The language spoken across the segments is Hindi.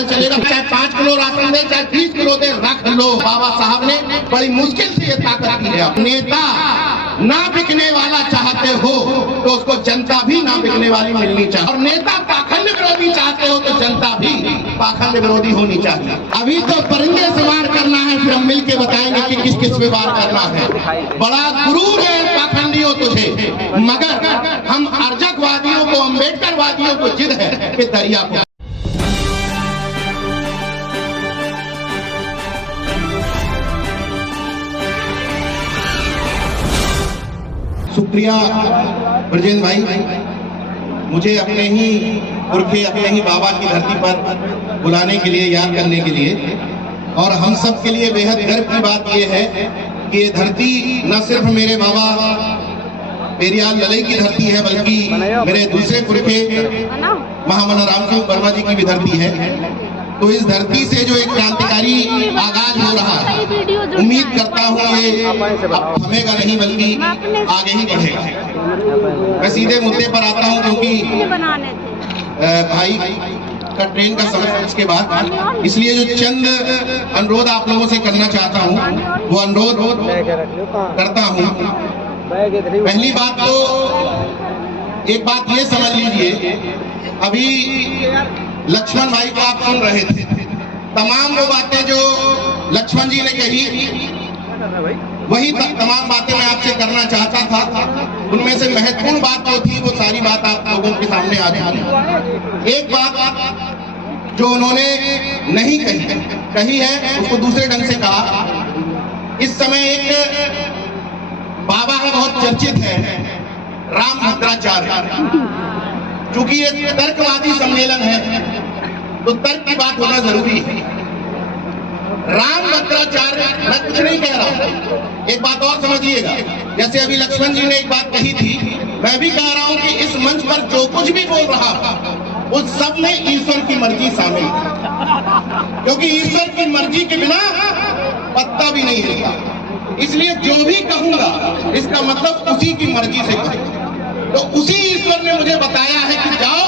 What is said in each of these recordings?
कल चलेगा, चाहे 5 किलो राशन दे, चाहे 20 किलो दे, रख लो। बाबा साहब ने बड़ी मुश्किल से ये ताकत की है। नेता ना बिकने वाला चाहते हो तो उसको जनता भी ना बिकने वाली मिलनी चाहिए, और नेता पाखंड विरोधी चाहते हो तो जनता भी पाखंड विरोधी होनी चाहिए। अभी तो परिंदे से वार करना है, फिर हम मिलके बताएंगे कि किस किस पे वार करना है। बड़ा गुरूर है पाखंडियों तुझे, मगर हम अर्जकवादियों को, अम्बेडकरवादियों को जिद है कि दरिया को। शुक्रिया ब्रजेंद्र भाई, मुझे अपने ही पुरखे, अपने ही बाबा की धरती पर बुलाने के लिए, याद करने के लिए। और हम सब के लिए बेहद गर्व की बात यह है कि ये धरती न सिर्फ मेरे बाबा पेरियार ललई की धरती है, बल्कि मेरे दूसरे पुरखे महामना रामसिंह वर्मा जी की भी धरती है। तो इस धरती से जो एक क्रांतिकारी आगाज हो रहा है, उम्मीद करता हूँ ये अब थमेगा नहीं, बल्कि आगे ही बढ़ेगा। मैं सीधे मुद्दे पर आता हूँ, क्योंकि भाई का ट्रेन का समय उसके बाद, इसलिए जो चंद अनुरोध आप लोगों से करना चाहता हूँ वो अनुरोध करता हूँ। पहली बात तो एक बात ये समझ लीजिए, अभी लक्ष्मण भाई को आप सुन रहे थे, तमाम वो बातें जो लक्ष्मण जी ने कही, वही तमाम बातें मैं आपसे करना चाहता था। उनमें से महत्वपूर्ण बात जो थी वो सारी बात आप लोगों के सामने आ चुकी है। एक बात जो उन्होंने नहीं कही है, उसको दूसरे ढंग से कहा। इस समय एक बाबा है, बहुत चर्चित है, रामभद्राचार्य। चूंकि ये तर्कवादी सम्मेलन है तो तर्क की बात होना जरूरी है। रामभद्राचार्य, मैं कुछ नहीं कह रहा हूं, एक बात और समझिएगा। जैसे अभी लक्ष्मण जी ने एक बात कही थी, मैं भी कह रहा हूं कि इस मंच पर जो कुछ भी बोल रहा उस सब में ईश्वर की मर्जी शामिल है, क्योंकि ईश्वर की मर्जी के बिना पत्ता भी नहीं हिलता। इसलिए जो भी कहूंगा इसका मतलब उसी की मर्जी से कहूंगा। तो उसी ईश्वर ने मुझे बताया है कि जाओ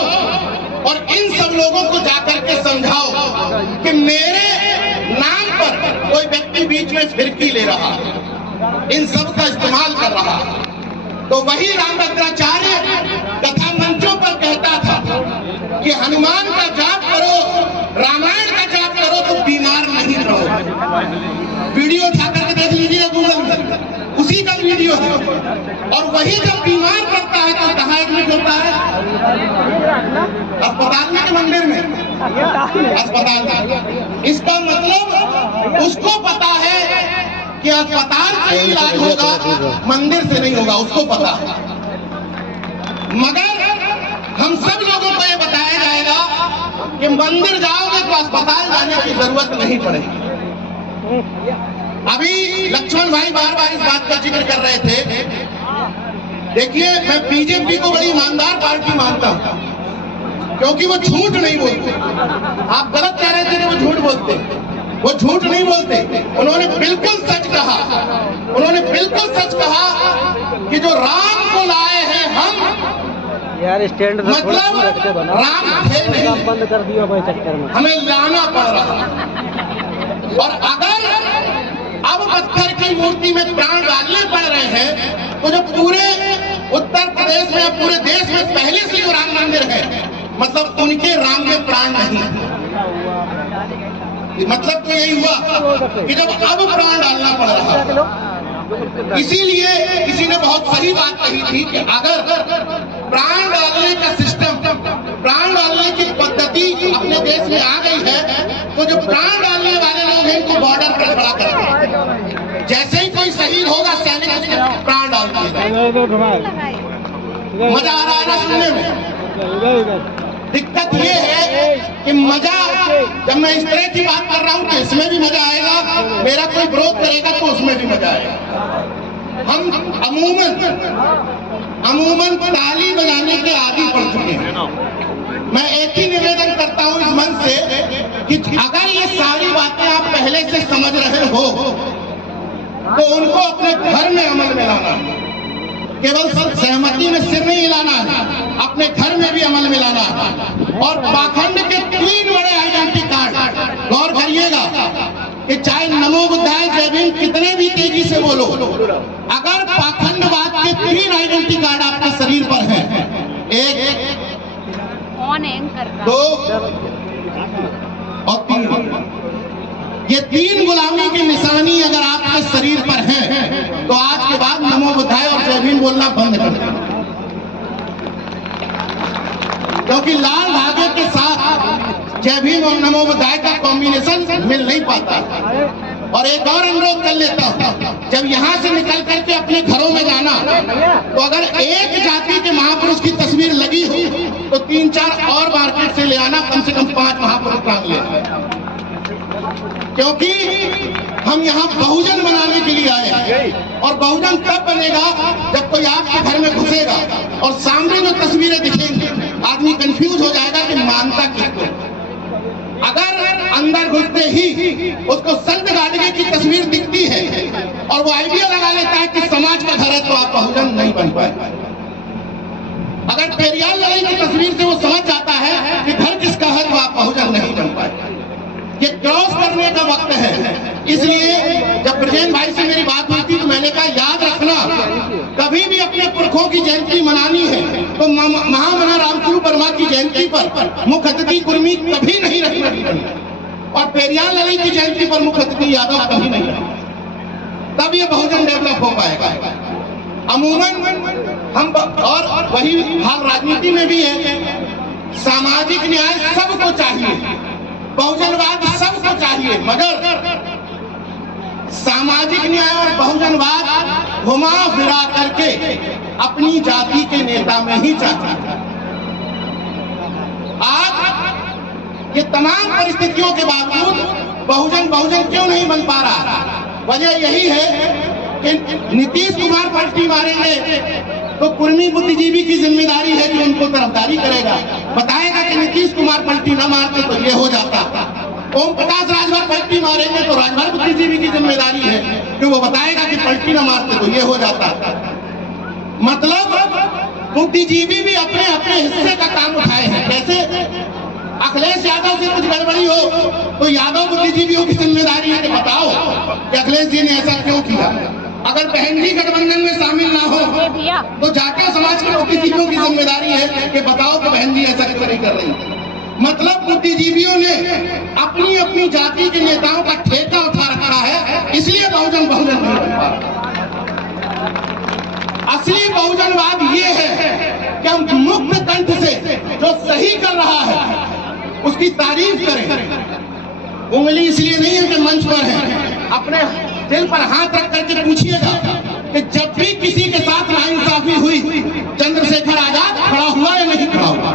और इन सब लोगों को जाकर के समझाओ कि मेरे नाम पर कोई व्यक्ति बीच में फिरकी ले रहा, इन सब का इस्तेमाल कर रहा। तो वही रामभद्राचार्य कथा मंचों पर कहता था कि हनुमान का जाप करो, रामायण का जाप करो तो बीमार नहीं रहो। वीडियो उठा करके देख लीजिए गूगल में, उसी का वीडियो है। और वही जब बीमार पड़ता है तो कहाँ एडमिट होता है? अस्पताल में, मंदिर में, अस्पताल में। इसका मतलब उसको पता है कि अस्पताल से इलाज होगा, मंदिर से नहीं होगा, उसको पता है। मगर हम सब लोगों को ये बताया जाएगा कि मंदिर जाओगे तो अस्पताल जाने की जरूरत नहीं पड़ेगी। अभी लक्ष्मण भाई बार बार इस बात का जिक्र कर रहे थे। देखिए, मैं बीजेपी को बड़ी ईमानदार पार्टी मानता हूं, क्योंकि वो झूठ नहीं बोलते। आप गलत कह रहे थे कि वो झूठ बोलते, वो झूठ नहीं बोलते। उन्होंने बिल्कुल सच कहा, उन्होंने बिल्कुल सच कहा कि जो राम को लाए हैं हम, यार स्टैंड मतलब राम थे नहीं, बंद कर दिया भाई चक्कर में, हमें लाना पड़ रहा। और अगर अब पत्थर की मूर्ति में प्राण डालने पड़ रहे हैं तो जो पूरे उत्तर प्रदेश में, पूरे देश में पहले से जो राम मंदिर है, मतलब उनके राम में प्राण नहीं। मतलब तो यही हुआ कि जब अब प्राण डालना पड़ रहा। इसीलिए किसी ने बहुत सही बात कही थी कि अगर प्राण डालने का सिस्टम, प्राण डालने की पद्धति अपने देश में आ गई है तो जो प्राण डालने वाले लोग हैं इनको बॉर्डर पर खड़ा कर, जैसे ही कोई शहीद होगा सैनिक उसके प्राण डालते हैं। मजा आ रहा है ना सुनने में? दिक्कत ये है कि मजा, जब मैं इस तरह की बात कर रहा हूं तो इसमें भी मजा आएगा, मेरा कोई विरोध करेगा तो उसमें भी मजा आएगा। हम अमूमन ताली बजाने के आदी पड़ चुके हैं। मैं एक ही निवेदन करता हूं इस मंच से कि अगर ये सारी बातें आप पहले से समझ रहे हो तो उनको अपने घर में अमल में लाना है। केवल सहमति में सिर नहीं हिलाना है, अपने घर में भी अमल में लाना है। और पाखंड के 3 बड़े आइडेंटिटी कार्ड नमो बुद्धाय जय भीम कितने भी तेजी से बोलो, अगर पाखंडवाद के 3 आइडेंटिटी कार्ड आपके शरीर पर हैं, 1 2 और 3, ये 3 गुलामी की निशानी अगर आपके शरीर पर है तो आज के बाद नमो बुद्धाय और जय भीम बोलना बंद कर दें, क्योंकि लाल धागे के साथ जय भीम और नमो बुद्धाय का कॉम्बिनेशन मिल नहीं पाता। और एक और अनुरोध कर लेता हूं, जब यहां से निकल करके अपने घरों में जाना तो अगर एक जाति के महापुरुष की तस्वीर लगी हो तो 3-4 और मार्केट से ले आना, कम से कम 5 महापुरुष टांग ले, क्योंकि हम यहाँ बहुजन बनाने के लिए आए हैं। और बहुजन तब बनेगा जब कोई आपके घर में घुसेगा और सामने जो तस्वीरें दिखेंगी आदमी कंफ्यूज हो जाएगा कि मानता किसको। अगर अंदर घुसते ही उसको संत गाडगे की तस्वीर दिखती है और वो आइडिया लगा लेता है कि समाज का घर है, तो आप बहुजन नहीं बन पाए। अगर पेरियार लड़ाई की तस्वीर से वो समझ जाता है कि घर किसका है, तो आप बहुजन नहीं बन पाए। ये क्रॉस करने का वक्त है। इसलिए जब ब्रजेन भाई से मेरी बात हुई थी तो मैंने कहा याद रखना, कभी भी अपने पुरखों की जयंती मनानी है तो महामना रामस्वरूप वर्मा की जयंती पर मुख्य अतिथि कुर्मी कभी नहीं रखना, और पेरियार लड़ाई की जयंती पर मुख्य अतिथि यादव कभी नहीं रखना, तब ये बहुजन डेवलप हो पाएगा। अमूमन हम और वही हाल राजनीति में भी है, सामाजिक न्याय सबको चाहिए, बहुजनवाद सबको चाहिए, मगर सामाजिक न्याय और बहुजनवाद घुमा फिरा करके अपनी जाति के नेता में ही चाहता है। आज ये तमाम परिस्थितियों के बावजूद बहुजन क्यों नहीं बन पा रहा? वजह यही है कि नीतीश कुमार पलटी मारेंगे तो कुर्मी बुद्धिजीवी की जिम्मेदारी है कि उनको तरफदारी करेगा, बताएगा कि नीतीश कुमार पलटी न मारते तो ये हो जाता। ओम प्रकाश राजभर पलटी मारेंगे तो राजभर बुद्धिजीवी की जिम्मेदारी है कि वो बताएगा कि पलटी न मारते तो ये हो जाता। मतलब बुद्धिजीवी भी अपने अपने हिस्से का काम उठाए हैं। जैसे अखिलेश यादव से कुछ गड़बड़ी हो तो यादव बुद्धिजीवियों की जिम्मेदारी है कि बताओ कि अखिलेश जी ने ऐसा क्यों किया। अगर बहन जी गठबंधन में शामिल ना हो तो जाट समाज के बुद्धिजीवियों की जिम्मेदारी है कि बताओ कि बहन जी ऐसा क्यों नहीं कर रही। मतलब बुद्धिजीवियों ने अपनी अपनी जाति के नेताओं का ठेका उठा रखा है, इसलिए बहुजन नहीं बन पा रहा। असली बहुजनवाद ये है कि हम मुक्त कंठ से जो सही कर रहा है उसकी तारीफ करें। उंगली इसलिए नहीं है कि मंच पर है, अपने दिल पर हाथ रख करके पूछिएगा कि जब भी किसी के साथ नाइंसाफी हुई चंद्रशेखर आजाद खड़ा हुआ या नहीं खड़ा हुआ,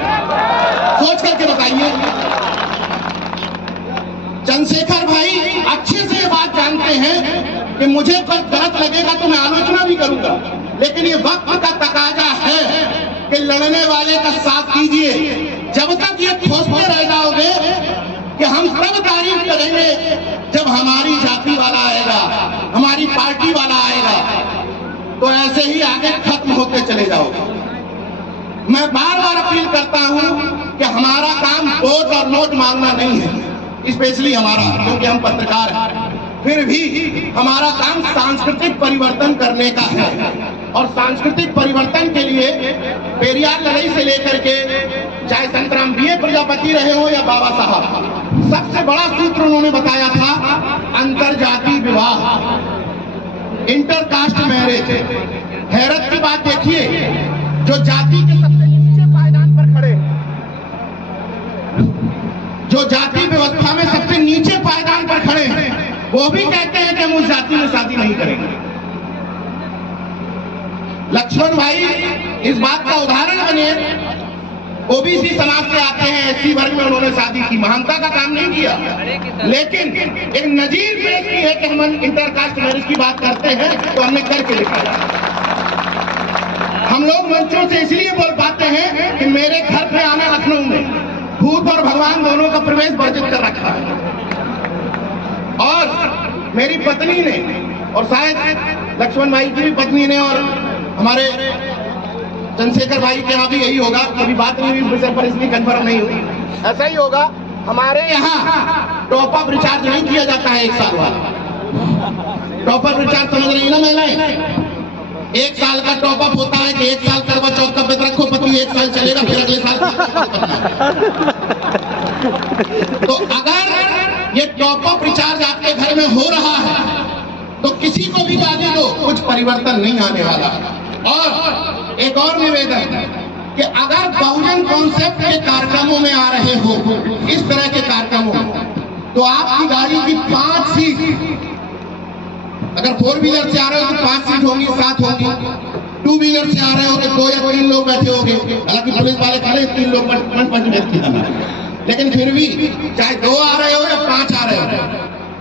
सोच करके बताइए। चंद्रशेखर भाई अच्छे से ये बात जानते हैं कि मुझे पर गलत लगेगा तो मैं आलोचना भी करूंगा, लेकिन ये वक्त का तकाजा है कि लड़ने वाले का साथ कीजिए। जब तक ये ठोसते रह जाओगे कि हम सब तारीफ करेंगे जब हमारी जाति वाला आएगा, हमारी पार्टी वाला आएगा, तो ऐसे ही आगे खत्म होते चले जाओगे। मैं बार बार अपील करता हूं कि हमारा काम वोट और नोट मांगना नहीं है, स्पेशली हमारा, क्योंकि हम पत्रकार हैं। फिर भी हमारा काम सांस्कृतिक परिवर्तन करने का है, और सांस्कृतिक परिवर्तन के लिए पेरियार लड़ाई से लेकर के चाहे संतराम बीए प्रजापति रहे हो या बाबा साहब, सबसे बड़ा सूत्र उन्होंने बताया था अंतरजातीय विवाह, इंटरकास्ट मैरिज। हैरत की बात देखिए, जो जाति के सबसे नीचे पायदान पर खड़े, जो जाति व्यवस्था में सबसे नीचे पायदान पर खड़े हैं, वो भी कहते हैं कि हम उस जाति में शादी नहीं करेंगे। लक्ष्मण भाई इस बात का उदाहरण बने, ओबीसी समाज से आते हैं, एससी वर्ग में उन्होंने शादी की, महानता का काम नहीं किया, लेकिन एक नजीर पेश की है कि हम इंटरकास्ट मैरिज की बात करते हैं तो हमने करके दिखाया। हम लोग मंचों से इसलिए बोल पाते हैं कि मेरे घर पे आना लखनऊ में भूत और भगवान दोनों का प्रवेश वर्जित कर रखा है, और मेरी पत्नी ने, और शायद लक्ष्मण भाई की भी पत्नी ने, और हमारे चंद्रशेखर भाई के यहाँ भी यही होगा, कभी बात नहीं हुई इस विषय पर, इसलिए कंफर्म नहीं हुई, ऐसा ही होगा। हमारे यहाँ टॉप अप रिचार्ज नहीं किया जाता है 1 साल बाद, टॉपर प्रचार समझ रही ना महिलाएं? 1 साल का टॉपअप होता है कि 1 साल करवा चौथ का व्रत रखो, पति 1 साल चलेगा, फिर अगले साल तो अगर ये टॉपअप रिचार्ज आपके घर में हो रहा है तो किसी को भी गाली दो, कुछ परिवर्तन नहीं आने वाला। और एक और निवेदन कि अगर बहुजन कॉन्सेप्ट के कार्यक्रमों में आ रहे हो, इस तरह के कार्यक्रमों में, तो आपकी गाड़ी की 5 सीट, अगर 4 व्हीलर से आ रहे हो तो 5 सीट होंगी, 7 होंगी। 2 व्हीलर से आ रहे हो तो 2 या 3 लोग बैठे होंगे, हालांकि पुलिस वाले खड़े 3 लोग 5 व्यक्ति करना, लेकिन फिर भी चाहे 2 आ रहे हो या 5 आ रहे हो,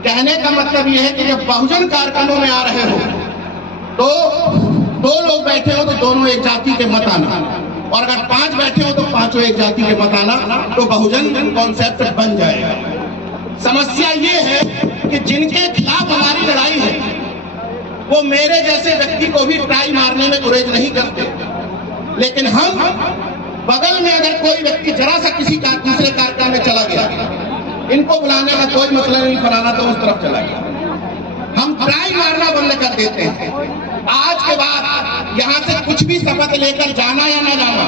कहने का मतलब यह है कि जब बहुजन कार्यक्रमों में आ रहे हो तो 2 लोग बैठे हो तो दोनों एक जाति के मत आना, और अगर 5 बैठे हो तो पांचों एक जाति के मत आना, तो बहुजन कॉन्सेप्ट बन जाएगा। समस्या ये है कि जिनके खिलाफ हमारी लड़ाई है वो मेरे जैसे व्यक्ति को भी ट्राई मारने में गुरेज नहीं करते, लेकिन हम बगल में अगर कोई व्यक्ति जरा सा किसी दूसरे कार्यक्रम में चला गया, इनको बुलाने का कोई मतलब नहीं, फलाना तो उस तरफ चला गया, हम ट्राई मारना बंद कर देते हैं। आज के बाद यहाँ से कुछ भी शपथ लेकर जाना या ना जाना,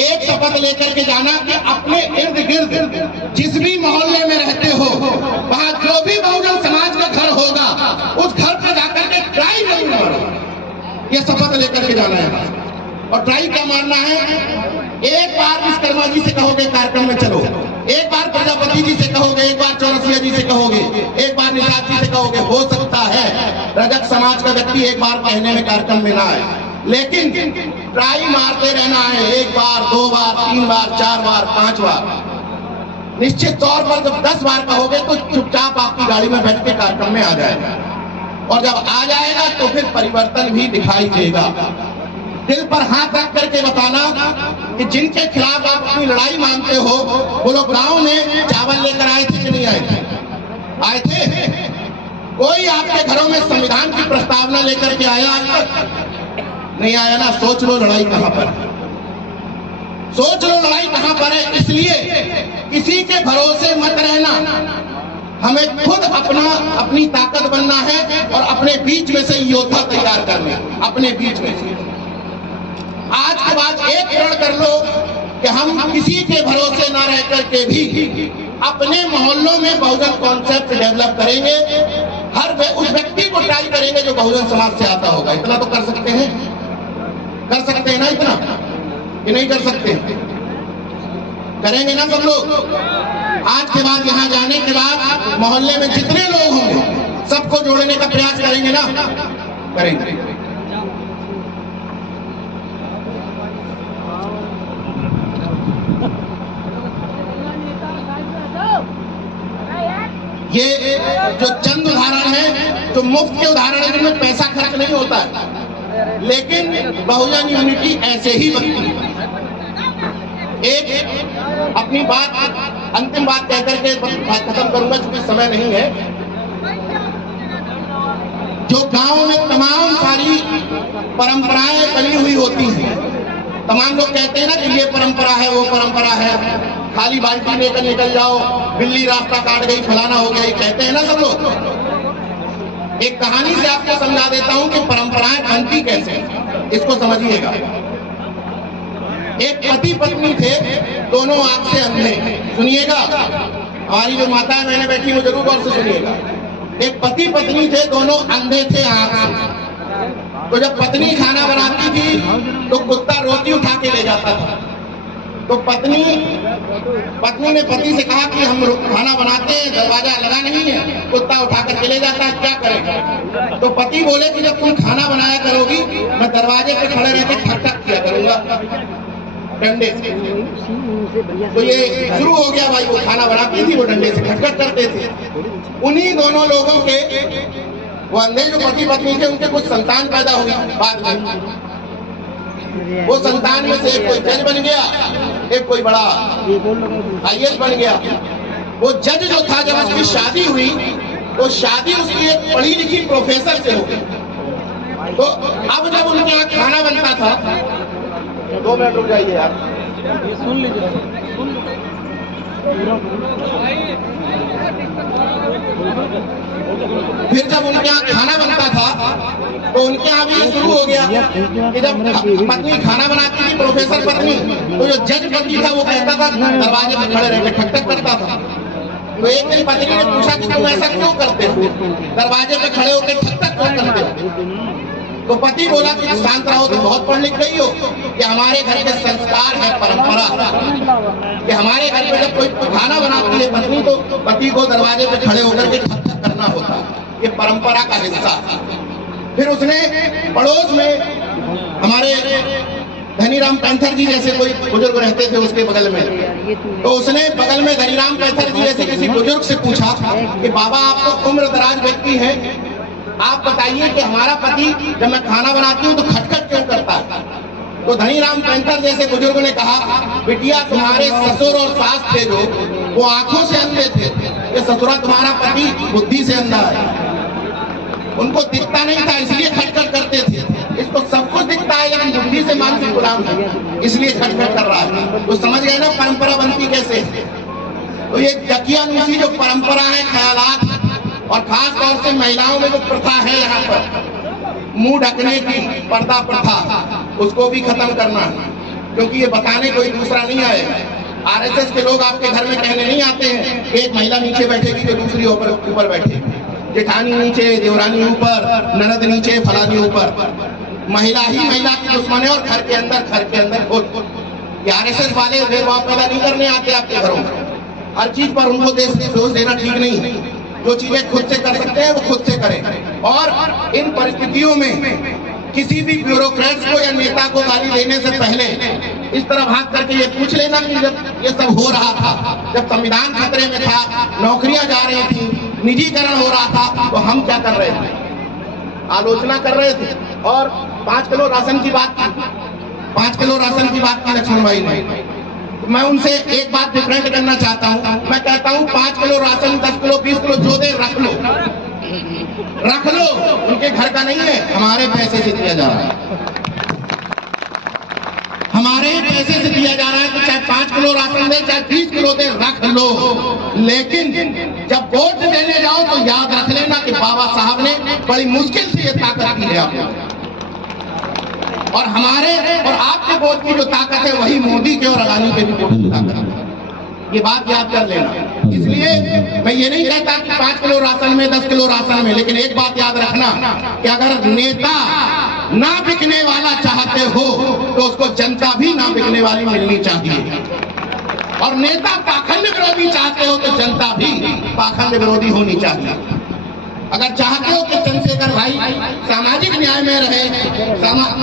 एक शपथ लेकर के जाना कि अपने इर्द गिर्द जिस भी मोहल्ले में रहते हो वहाँ जो भी बहुजन समाज का घर होगा उस घर पर जाकर के ट्राई जरूर मारो, ये शपथ लेकर के जाना है। और ट्राई क्या मारना है? एक बार विश्वकर्मा जी से कहोगे कार्यक्रम में चलो, एक बार प्रजापति जी से कहोगे, एक बार चौरसिया जी से कहोगे, एक बार निषाद जी से कहोगे, हो सकता है रजक समाज का व्यक्ति एक बार कहने में कार्यक्रम में ना आए, लेकिन ट्राई मारते रहना है। 1 बार, 2 बार, 3 बार, 4 बार, 5 बार, निश्चित तौर पर जब 10 बार कहोगे तो चुपचाप आपकी गाड़ी में बैठ के कार्यक्रम में आ जाएगा, और जब आ जाएगा तो फिर परिवर्तन भी दिखाई देगा। दिल पर हाथ रख करके बताना कि जिनके खिलाफ आप अपनी लड़ाई मानते हो वो लोग गांव में चावल लेकर आए थे कि नहीं आए थे? आए थे? कोई आपके घरों में संविधान की प्रस्तावना लेकर के आया आज तक? नहीं आया ना। सोच लो लड़ाई कहां पर है, सोच लो लड़ाई कहां पर है। इसलिए किसी के भरोसे मत रहना, हमें खुद अपनी ताकत बनना है और अपने बीच में से योद्धा तैयार करने, अपने बीच में से। आज के बाद एक प्रण कर लो कि हम किसी के भरोसे ना रह करके भी अपने मोहल्लों में बहुजन कॉन्सेप्ट डेवलप करेंगे, हर उस व्यक्ति को ट्राई करेंगे जो बहुजन समाज से आता होगा। इतना तो कर सकते हैं, कर सकते हैं ना? इतना कि नहीं कर सकते? करेंगे ना सब लोग? आज के बाद यहाँ जाने के बाद मोहल्ले में जितने लोग होंगे सबको जोड़ने का प्रयास करेंगे ना? करेंगे। ये जो चंद उदाहरण है, जो मुफ्त के उदाहरण है, जिनमें पैसा खर्च नहीं होता है, लेकिन बहुजन यूनिटी ऐसे ही बनती है। एक अपनी बात, अंतिम बात कहकर के बात खत्म करूंगा क्योंकि समय नहीं है। जो गांव में तमाम सारी परंपराएं बनी हुई होती हैं, तमाम लोग कहते हैं ना कि ये परंपरा है, वो परंपरा है, खाली बाल्टी लेकर निकल जाओ, बिल्ली रास्ता काट गई, फलाना हो गया, ये कहते हैं ना सब लोग। एक कहानी से आपको समझा देता हूं कि परंपराएं बनती कैसे, इसको समझिएगा। एक पति पत्नी थे, दोनों आंख से अंधे। सुनिएगा, हमारी जो माता है मैंने बैठी वो जरूर गौर से सुनिएगा। एक पति पत्नी थे, दोनों अंधे थे आंख से। तो जब पत्नी खाना बनाती थी तो कुत्ता रोटी उठा के ले जाता था। तो पत्नी ने पति से कहा कि हम खाना बनाते हैं, दरवाजा लगा नहीं है, कुत्ता उठा कर चले जाता है, क्या करें? तो पति बोले कि जब तुम खाना बनाया करोगी मैं दरवाजे पे खड़े रह के ठक ठक किया करूंगा डंडे से। तो ये शुरू हो गया भाई, वो खाना बनाती थी, वो डंडे से ठक ठक करते थे। उन्हीं दोनों लोगों के, वो अंधे जो पति पत्नी थे, उनके कुछ संतान पैदा हुई बाद में। वो संतान में से एक कोई जज बन गया, एक कोई बड़ा IAS बन गया। वो जज जो था, जब उसकी शादी हुई तो शादी उसकी एक पढ़ी लिखी प्रोफेसर से हो गई। तो अब जब उनके यहाँ खाना बनता था, 2 मिनट रुक जाइए यार, सुन लीजिए। फिर जब उनके यहाँ खाना बनता था तो उनके यहाँ भी ये शुरू हो गया कि जब पत्नी खाना बनाती थी, प्रोफेसर पत्नी, तो जो जज पति था वो कहता था दरवाजे पर खड़े रह के ठक ठक करता था। तो एक दिन पत्नी ने पूछा कि तुम ऐसा क्यों करते हो, दरवाजे पे खड़े होकर ठक ठक क्यों करते हो? तो पति बोला कि शांत रहो, तुम बहुत पढ़ लिख गई हो, कि हमारे घर के संस्कार है, परंपरा, कि हमारे घर में जब कोई खाना बनाती है पत्नी तो पति को दरवाजे पे खड़े होकर के ठक ठक करना होता है, ये परंपरा का हिस्सा। फिर उसने पड़ोस में हमारे धनीराम पैंथर जी जैसे कोई बुजुर्ग रहते थे उसके बगल में, तो उसने बगल में धनीराम पैंथर जी जैसे किसी बुजुर्ग से पूछा कि बाबा आप तो उम्र दराज व्यक्ति हैं, आप बताइए कि हमारा पति जब मैं खाना बनाती हूँ तो खटखट क्यों करता है? तो धनीराम पैंथर जैसे बुजुर्ग ने कहा, बिटिया तुम्हारे ससुर और सास थे जो, वो आंखों से अंधे थे, ये ससुरा तुम्हारा पति बुद्धि से अंधा है, उनको दिखता नहीं था इसलिए खटखट करते थे, इसको सब कुछ दिखता है लेकिन बुद्धि से मानसिक गुलाम है इसलिए खटखट कर रहा है। तो समझ गए ना परंपरा बनती कैसे? तो ये जकियानुसी जो परंपरा है, ख्यालात, और खास तौर से महिलाओं में जो प्रथा है यहाँ पर मुंह ढकने की पर्दा प्रथा, उसको भी खत्म करना है, क्योंकि ये बताने कोई दूसरा नहीं आएगा। आरएसएस के लोग आपके घर में कहने नहीं आते हैं कि एक महिला नीचे बैठेगी तो दूसरी ऊपर बैठेगी, जेठानी नीचे, देवरानी ऊपर, ननद नीचे, फलानी ऊपर। महिला ही महिला की दुश्मन है और घर के अंदर खुद। आरएसएस वाले भेदभाव पैदा नहीं करने आते आपके घरों में, हर चीज पर उनको दोष देना ठीक नहीं। जो चीजें खुद से कर सकते हैं वो खुद से करें। और इन परिस्थितियों में किसी भी ब्यूरोक्रेट्स को या नेता को गाली देने से पहले इस तरह भाग करके ये पूछ लेना कि जब ये सब हो रहा था, जब संविधान खतरे में था, नौकरियां जा रही थी, निजीकरण हो रहा था, तो हम क्या कर रहे थे? आलोचना कर रहे थे। और 5 किलो राशन की बात की, 5 किलो राशन की बात की लक्ष्मण भाई ने। मैं उनसे एक बात डिफरेंट करना चाहता हूँ, मैं कहता हूँ 5 किलो राशन, 10 किलो, 20 किलो जो दे रख लो, उनके घर का नहीं है, हमारे पैसे से दिया जा रहा है, हमारे पैसे से दिया जा रहा है। कि चाहे 5 किलो राशन दे, चाहे 20 किलो दे, रख लो, लेकिन जब वोट देने जाओ तो याद रख लेना कि बाबा साहब ने बड़ी मुश्किल से ये ताकत दी है आपको, और हमारे और आपके वोट की जो ताकत है वही मोदी के और अडानी के भी वोट की ताकत है, ये बात याद कर लेना। इसलिए मैं ये नहीं कहता कि 5 किलो राशन में, 10 किलो राशन में, लेकिन एक बात याद रखना कि अगर नेता ना बिकने वाला चाहते हो तो उसको जनता भी ना बिकने वाली मिलनी चाहिए, और नेता पाखंड विरोधी चाहते हो तो जनता भी पाखंड विरोधी होनी चाहिए। अगर चाहते हो कि चंद्रशेखर भाई सामाजिक न्याय में रहे,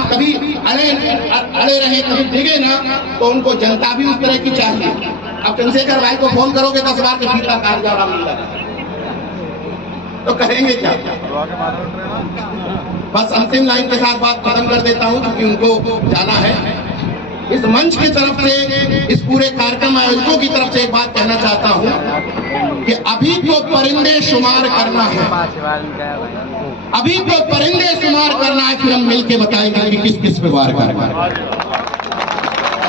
कभी अड़े रहे, कभी डिगे ना, तो उनको जनता भी उस तरह की चाहिए। अब चंद्रशेखर भाई को फोन करोगे 10 बार के फीता काट जा रहा तो करेंगे क्या? बस अंतिम लाइन के साथ बात खत्म कर देता हूं क्योंकि उनको जाना है। इस मंच की तरफ से, इस पूरे कार्यक्रम आयोजकों की तरफ से एक बात कहना चाहता हूं कि अभी तो परिंदे शुमार करना है, अभी तो परिंदे शुमार करना है, फिर हम मिलके बताएंगे कि किस किस पे वार करना है।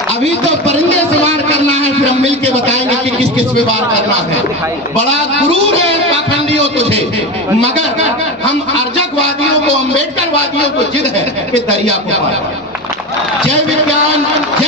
अभी तो परिंदे शुमार करना है, फिर हम मिलके बताएंगे कि किस किस पे वार करना है। बड़ा गुरूर है पाखंडियों तुझे, मगर हम अर्जकवादियों को, अम्बेडकरवादियों को जिद है कि दरिया को पार। जय विज्ञान, जय